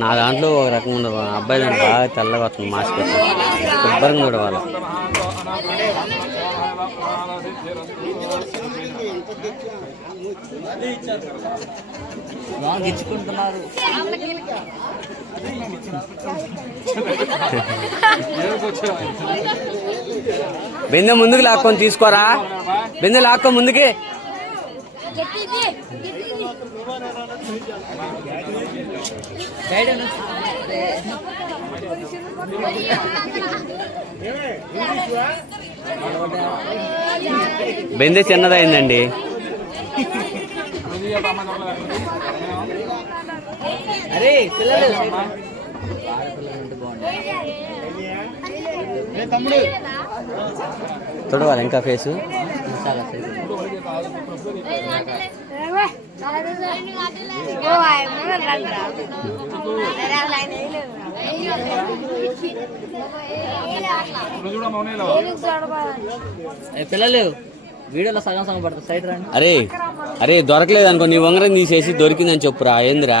నా దాంట్లో ఒక రకం ఉండదు. అబ్బాయి దాంట్లో బాగా తెల్లగా వస్తుంది మాస్క్ కొబ్బరిని కూడా వాళ్ళు. ఇచ్చుకుంటున్నారు. బిందె ముందుకు లాక్కొని తీసుకోరా? బిందె లాక్కో ముందుకే. బిందె చిన్నదైందండి. అరే పిల్లలు. బాగుంటుంది చూడవాలి ఇంకా ఫేసు. చాలా ఏ పిల్లలు వీడియోలో సగం సగం పడుతుంది. సైడ్ రండి. అరే అరే దొరకలేదు అనుకో నీ ఉంగరం తీసేసి దొరికిందని చెప్పురా ఏందిరా?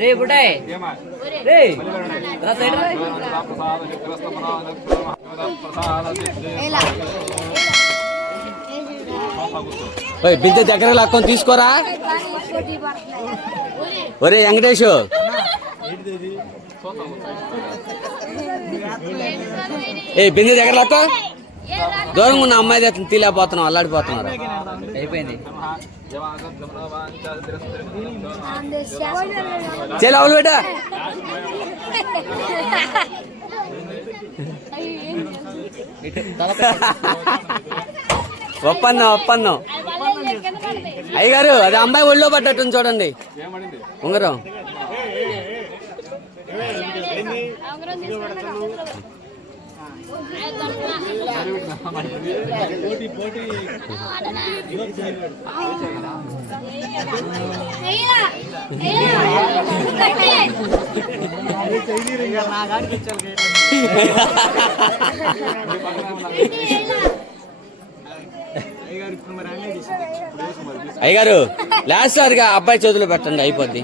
రే బుటాయ్ రే. రా సైడ్ రా. ఓయ్ బిందె దగ్గర లాక్కొని తీసుకోరా? ఒరే వెంకటేష్. ఏ బిందె దగ్గర లాక్కో. దూరంగా ఉన్న అమ్మాయి దగ్గర తీలేకపోతున్నాం అల్లాడిపోతున్నారు అయిపోయింది. చెల్లి అవును ఒప్పందం ఒప్పందం. అయ్యగారు అది అమ్మాయి ఒళ్ళో పడ్డట్టుంది చూడండి. ఉంగరం. అయ్యగారు లాస్ట్ సార్గా అబ్బాయి చదువులు పెట్టండి అయిపోద్ది.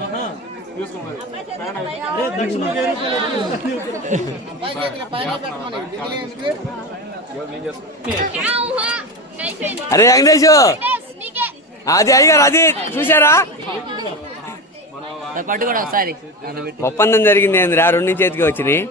అరే వెంకటేష్ అది అయ్యారు అది చూసారా అది పట్టుకోండి ఒకసారి ఒప్పందం జరిగింది ఏంది రా? రెండు చేతికి వచ్చినాయి.